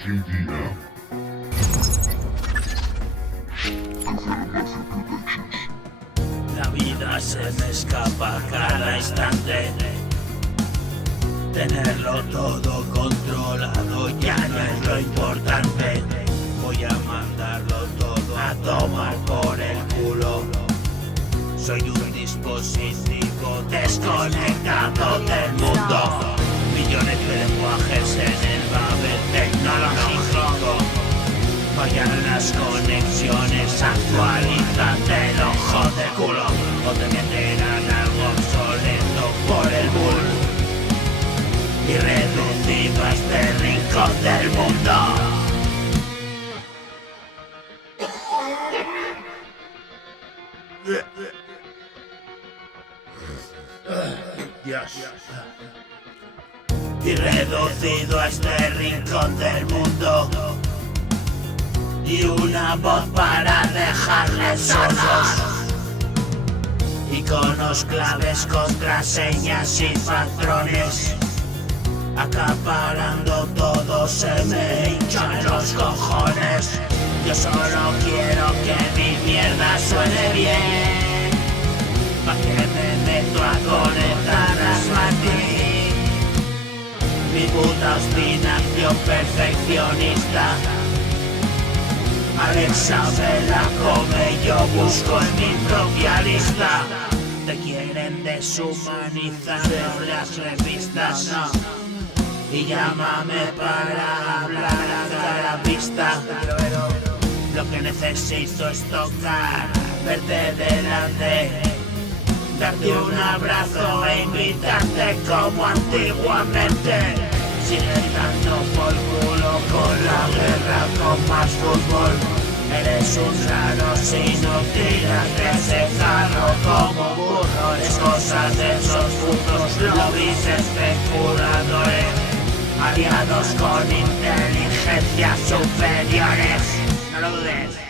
JDM. La vida se me escapa cada instante. Tenerlo todo controlado ya no es lo importante. Voy a mandarlo todo a tomar por el culo. Soy un dispositivo desconectado del mundo. Millones de lenguajes en el Babel tecnológico. Fallan las conexiones, actualízatelo, joder culo. O te meterán algo obsoleto por el bull y reducido a este rincón del mundo. Dios. Y reducido a este rincón del mundo. Y una voz para dejarles sordos. Iconos, claves, contraseñas y patrones. Acaparando todo, se me hinchan los cojones. Yo solo quiero que mi mierda suene bien, pa' que me meto a conectar a Smarty. Mi puta obstinación perfeccionista. Alexa me la come, yo busco en mi propia lista. Te quieren deshumanizar en las revistas, no. Y llámame para hablar a cara vista. Lo que necesito es tocar, verte delante, darte un abrazo e invitarte como antiguamente. Sigue dando por culo con la guerra, con más fútbol. Eres un raro si no tiras de ese carro como burro. Es cosas de esos putos lobbies especuladores, aliados con inteligencias superiores. No lo dudes.